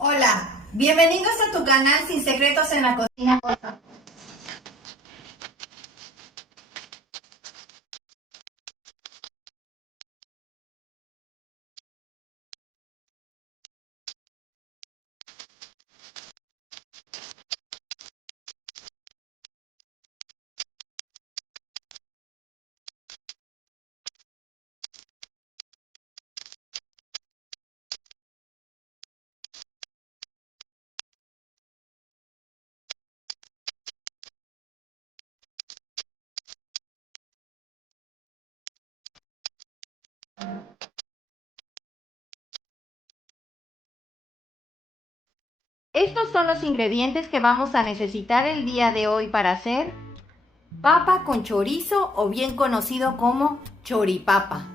Hola, bienvenidos a tu canal Sin Secretos en la Cocina. Estos son los ingredientes que vamos a necesitar el día de hoy para hacer papa con chorizo o bien conocido como choripapa.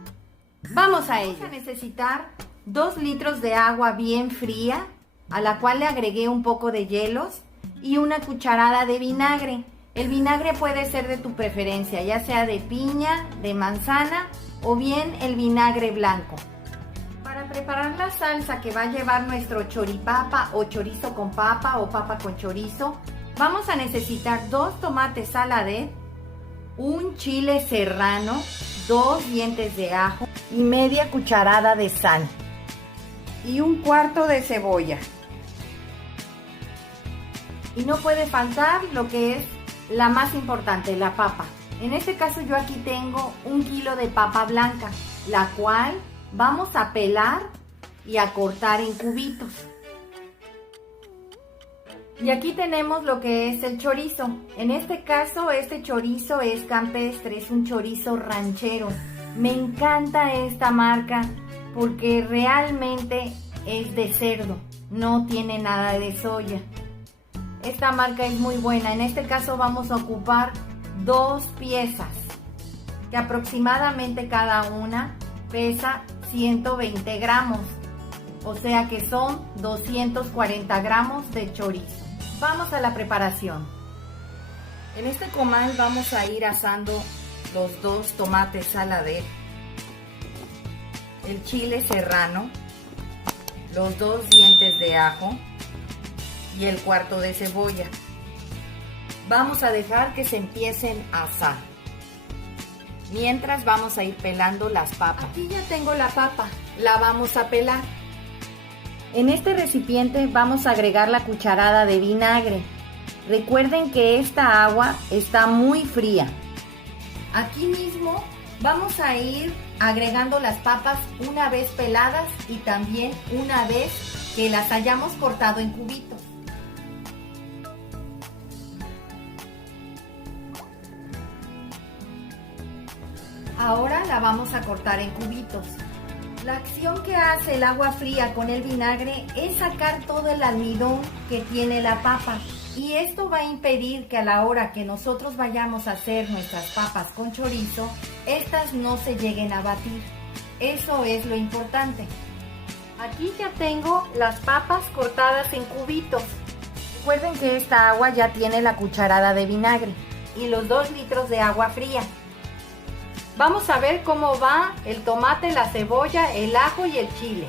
Vamos a ello. Vamos a necesitar 2 litros de agua bien fría, a la cual le agregué un poco de hielos y una cucharada de vinagre. El vinagre puede ser de tu preferencia, ya sea de piña, de manzana o bien el vinagre blanco. Para preparar la salsa que va a llevar nuestro choripapa o chorizo con papa o papa con chorizo, vamos a necesitar 2 tomates saladet, un chile serrano, 2 dientes de ajo y media cucharada de sal y un cuarto de cebolla. Y no puede faltar lo que es la más importante, la papa. En este caso yo aquí tengo 1 kilo de papa blanca, la cual vamos a pelar y a cortar en cubitos. Y aquí tenemos lo que es el chorizo. En este caso, este chorizo es campestre, es un chorizo ranchero. Me encanta esta marca porque realmente es de cerdo, no tiene nada de soya. Esta marca es muy buena. En este caso vamos a ocupar 2 piezas, que aproximadamente cada una pesa 120 gramos, o sea que son 240 gramos de chorizo. Vamos a la preparación. En este comal vamos a ir asando los 2 tomates saladet, el chile serrano, los 2 dientes de ajo y el cuarto de cebolla. Vamos a dejar que se empiecen a asar. Mientras vamos a ir pelando las papas. Aquí ya tengo la papa, la vamos a pelar. En este recipiente vamos a agregar la cucharada de vinagre. Recuerden que esta agua está muy fría. Aquí mismo vamos a ir agregando las papas una vez peladas y también una vez que las hayamos cortado en cubitos. Ahora la vamos a cortar en cubitos. La acción que hace el agua fría con el vinagre es sacar todo el almidón que tiene la papa. Y esto va a impedir que a la hora que nosotros vayamos a hacer nuestras papas con chorizo, estas no se lleguen a batir. Eso es lo importante. Aquí ya tengo las papas cortadas en cubitos. Recuerden que esta agua ya tiene la cucharada de vinagre y los 2 litros de agua fría. Vamos a ver cómo va el tomate, la cebolla, el ajo y el chile.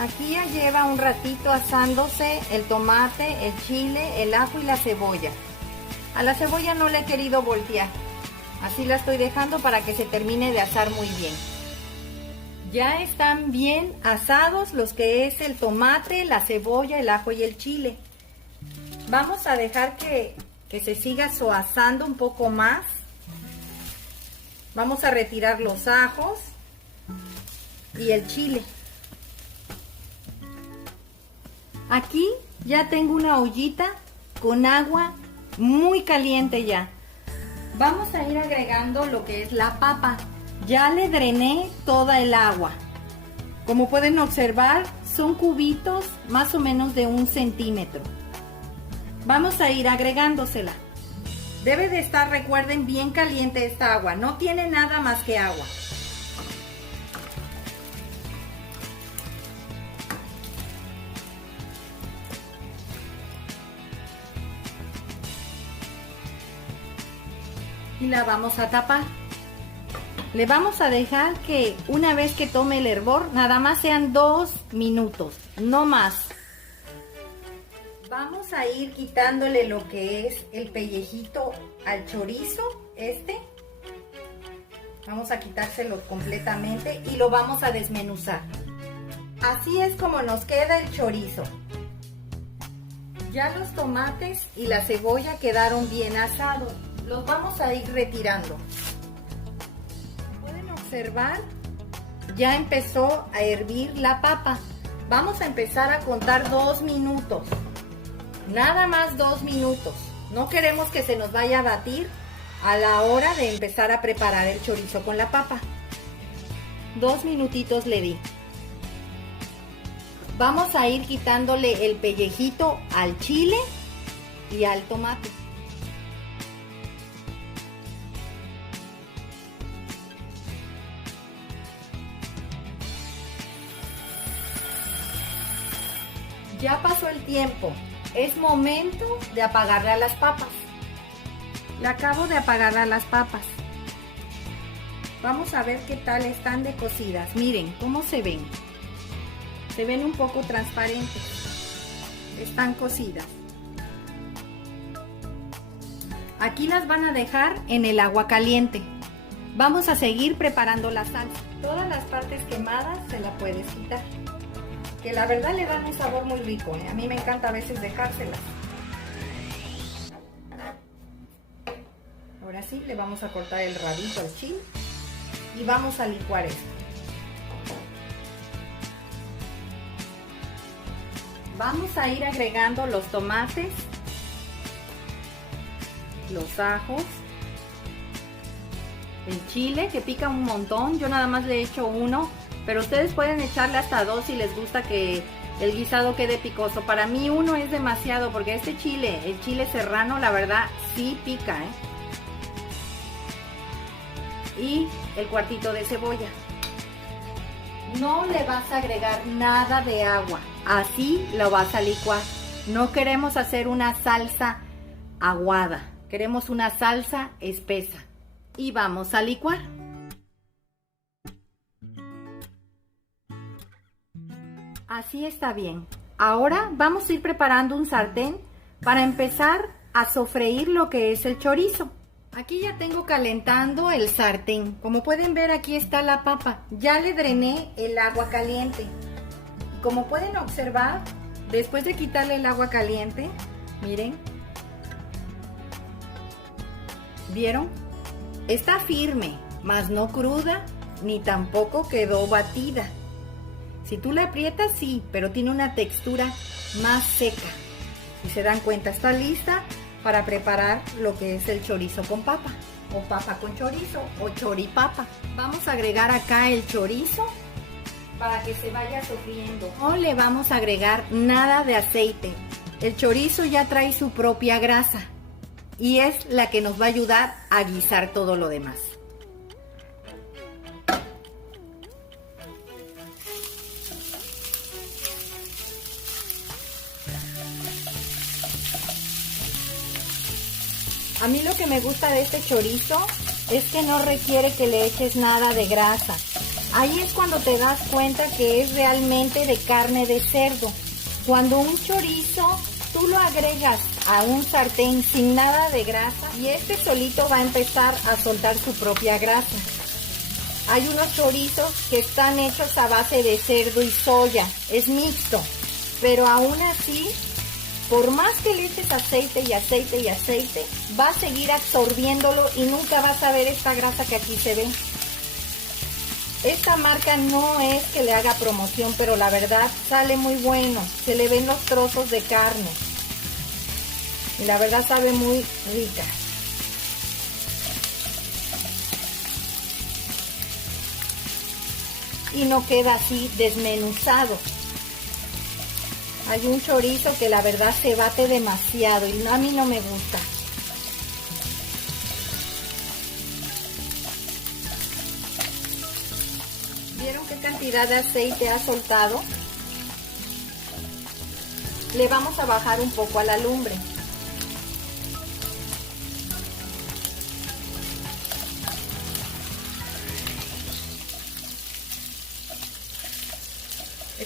Aquí ya lleva un ratito asándose el tomate, el chile, el ajo y la cebolla. A la cebolla no le he querido voltear. Así la estoy dejando para que se termine de asar muy bien. Ya están bien asados los que es el tomate, la cebolla, el ajo y el chile. Vamos a dejar que se siga asando un poco más. Vamos a retirar los ajos y el chile. Aquí ya tengo una ollita con agua muy caliente ya. Vamos a ir agregando lo que es la papa. Ya le drené toda el agua. Como pueden observar, son cubitos más o menos de 1 centímetro. Vamos a ir agregándosela. Debe de estar, recuerden, bien caliente esta agua. No tiene nada más que agua. Y la vamos a tapar. Le vamos a dejar que una vez que tome el hervor, nada más sean 2 minutos, no más. Vamos a ir quitándole lo que es el pellejito al chorizo, Vamos a quitárselo completamente y lo vamos a desmenuzar. Así es como nos queda el chorizo. Ya los tomates y la cebolla quedaron bien asados. Los vamos a ir retirando. Pueden observar, ya empezó a hervir la papa. Vamos a empezar a contar 2 minutos. Nada más 2 minutos. No queremos que se nos vaya a batir a la hora de empezar a preparar el chorizo con la papa. 2 minutitos le di. Vamos a ir quitándole el pellejito al chile y al tomate. Ya pasó el tiempo. Es momento de apagarle a las papas. Le acabo de apagar a las papas. Vamos a ver qué tal están de cocidas. Miren cómo se ven. Se ven un poco transparentes. Están cocidas. Aquí las van a dejar en el agua caliente. Vamos a seguir preparando la salsa. Todas las partes quemadas se la puedes quitar. Que la verdad le dan un sabor muy rico, ¿eh? A mí me encanta a veces dejárselas. Ahora sí, le vamos a cortar el rabito al chile y vamos a licuar esto. Vamos a ir agregando los tomates, los ajos, el chile que pica un montón. Yo nada más le echo 1, pero ustedes pueden echarle hasta 2 si les gusta que el guisado quede picoso. Para mí 1 es demasiado porque este chile, el chile serrano, la verdad sí pica, ¿eh? Y el cuartito de cebolla. No le vas a agregar nada de agua, así lo vas a licuar. No queremos hacer una salsa aguada, queremos una salsa espesa. Y vamos a licuar. Así está bien. Ahora vamos a ir preparando un sartén para empezar a sofreír lo que es el chorizo. Aquí ya tengo calentando el sartén. Como pueden ver, aquí está la papa. Ya le drené el agua caliente. Y como pueden observar, después de quitarle el agua caliente, miren. ¿Vieron? Está firme, mas no cruda, ni tampoco quedó batida. Si tú la aprietas, sí, pero tiene una textura más seca. Si se dan cuenta, está lista para preparar lo que es el chorizo con papa, o papa con chorizo, o choripapa. Vamos a agregar acá el chorizo para que se vaya sofriendo. No le vamos a agregar nada de aceite. El chorizo ya trae su propia grasa y es la que nos va a ayudar a guisar todo lo demás. A mí lo que me gusta de este chorizo es que no requiere que le eches nada de grasa. Ahí es cuando te das cuenta que es realmente de carne de cerdo. Cuando un chorizo tú lo agregas a un sartén sin nada de grasa y este solito va a empezar a soltar su propia grasa. Hay unos chorizos que están hechos a base de cerdo y soya, es mixto, pero aún así, por más que le eches aceite y aceite y aceite, va a seguir absorbiéndolo y nunca vas a ver esta grasa que aquí se ve. Esta marca no es que le haga promoción, pero la verdad sale muy bueno. Se le ven los trozos de carne. Y la verdad sabe muy rica. Y no queda así desmenuzado. Hay un chorizo que la verdad se bate demasiado y a mí no me gusta. ¿Vieron qué cantidad de aceite ha soltado? Le vamos a bajar un poco a la lumbre.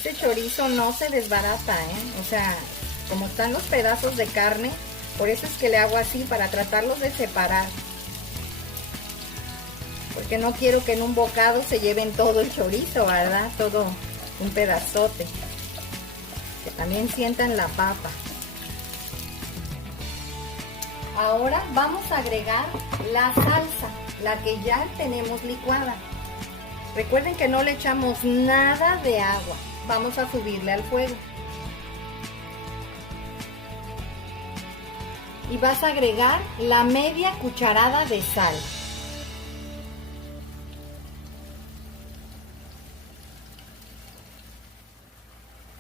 Ese chorizo no se desbarata, ¿eh? O sea, como están los pedazos de carne, por eso es que le hago así, para tratarlos de separar. Porque no quiero que en un bocado se lleven todo el chorizo, ¿verdad? Todo un pedazote. Que también sientan la papa. Ahora vamos a agregar la salsa, la que ya tenemos licuada. Recuerden que no le echamos nada de agua. Vamos a subirle al fuego. Y vas a agregar la media cucharada de sal.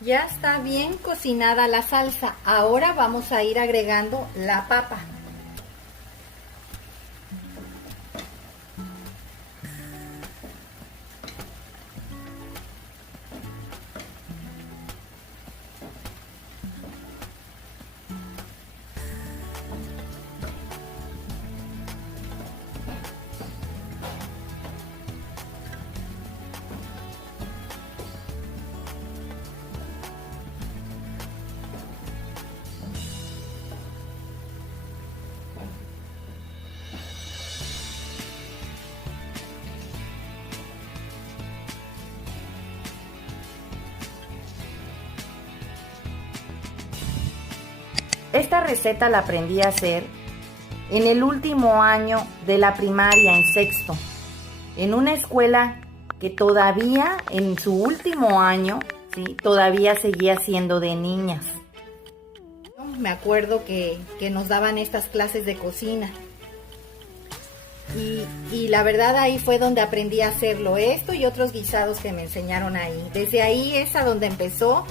Ya está bien cocinada la salsa. Ahora vamos a ir agregando la papa. Esta receta la aprendí a hacer en el último año de la primaria, en sexto, en una escuela que todavía en su último año, ¿sí?, todavía seguía siendo de niñas. Me acuerdo que nos daban estas clases de cocina y la verdad ahí fue donde aprendí a hacerlo, esto y otros guisados que me enseñaron ahí. Desde ahí es a donde empezó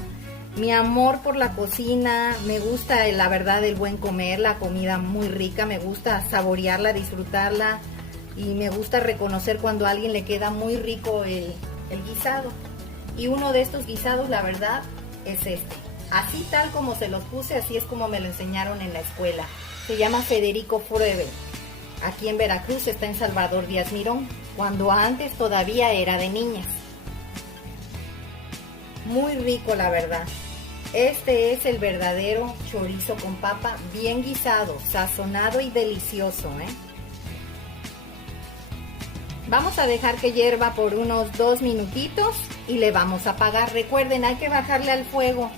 mi amor por la cocina. Me gusta, la verdad, el buen comer, la comida muy rica, me gusta saborearla, disfrutarla y me gusta reconocer cuando a alguien le queda muy rico el guisado. Y uno de estos guisados, la verdad, es este. Así tal como se los puse, así es como me lo enseñaron en la escuela. Se llama Federico Fruebe. Aquí en Veracruz, está en Salvador Díaz Mirón, cuando antes todavía era de niñas. Muy rico, la verdad. Este es el verdadero chorizo con papa, bien guisado, sazonado y delicioso, ¿eh? Vamos a dejar que hierva por unos 2 minutitos y le vamos a apagar. Recuerden, hay que bajarle al fuego.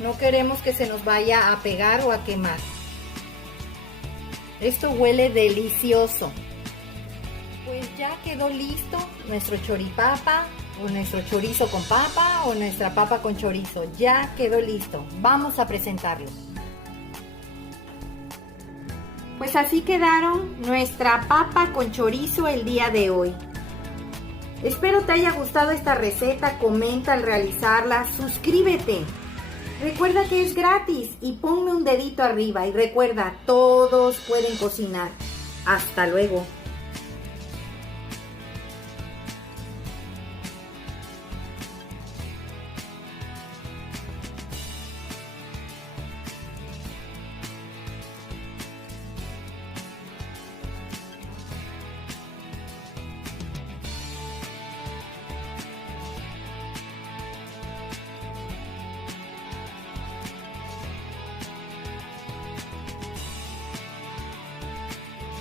No queremos que se nos vaya a pegar o a quemar. Esto huele delicioso. Pues ya quedó listo nuestro choripapa, o nuestro chorizo con papa, o nuestra papa con chorizo. Ya quedó listo. Vamos a presentarlo. Pues así quedaron nuestra papa con chorizo el día de hoy. Espero te haya gustado esta receta. Comenta al realizarla. Suscríbete. Recuerda que es gratis y ponme un dedito arriba. Y recuerda, todos pueden cocinar. Hasta luego.